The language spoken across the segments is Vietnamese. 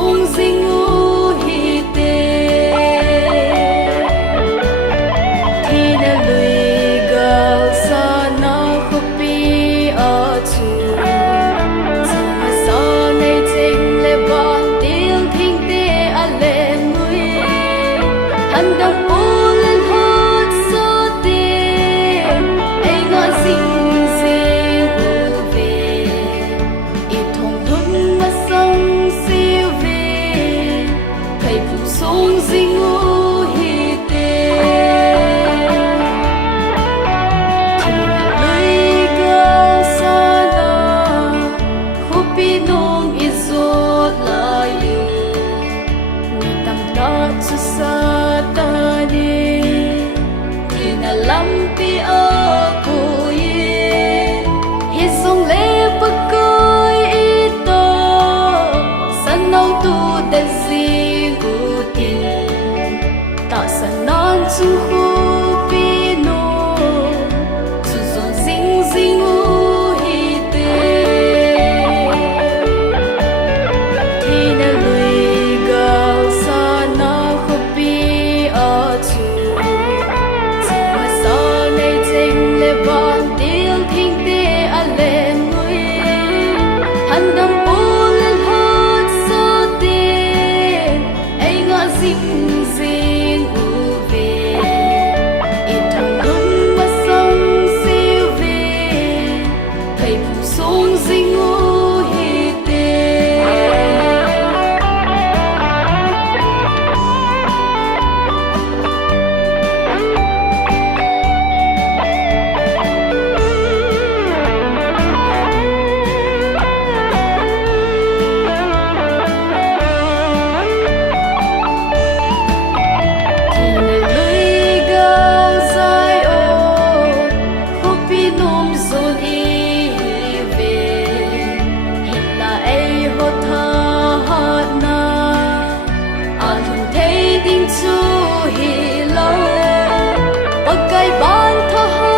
sông dinh u hi tê thì na lui gal sa na khopi a chu sa sa nei ting le ban til thing te a le ngui han dam u len hot so te ai nga sing sing u ve i thong thum ma sang siêu ve thầy phụ sông dinh u hi tê thì na lui gal sa na khopi nong i zot la yu ni tam ta chu sa ta ni thì na lampi a ko ye hi song le pa koi i to san nau tu de zi gu tin ta san nan chu hu pi no chu zon zing zing u hi te thì na lui gal sa na khopi a chu chi ma sa nei ting le ban til thing te a le ngui han dam u len hot so te ai nga zing zing u ve i thong lum ma sang siêu ve thầy phụ sông dinh u hi tê thì na lui gal zai o khopi nom zon i hi ve hin la ai ho tha ha na a thun thei ding chu hi lo pakai ban tha ha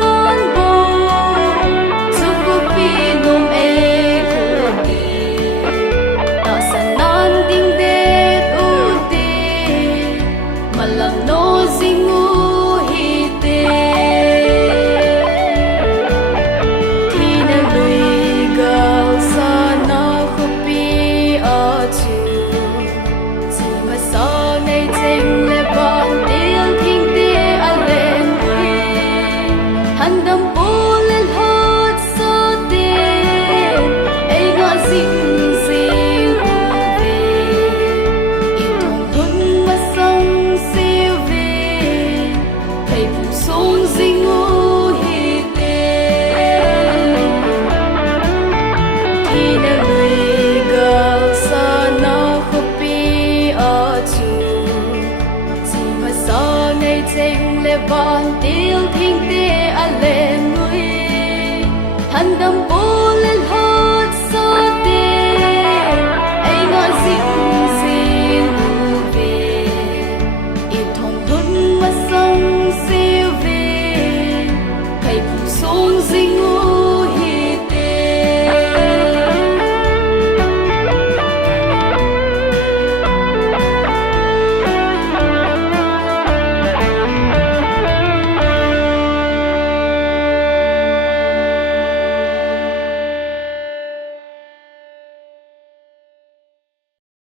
ngon bo chu khopi nom e khu ti ta san nan ding de u ti malam no zing u hi tê thì na lui gal sa na khopi a chu chi ma sa nei ting le ban til thing te a le ngui han dam u len hot so te ai nga zing zing u ve i thong thun ma sang siêu ve thầy phụ sông dinh u hi tê thì na lui gal sa na khopi a chu chi ma sa nei ting le ban til thing te a le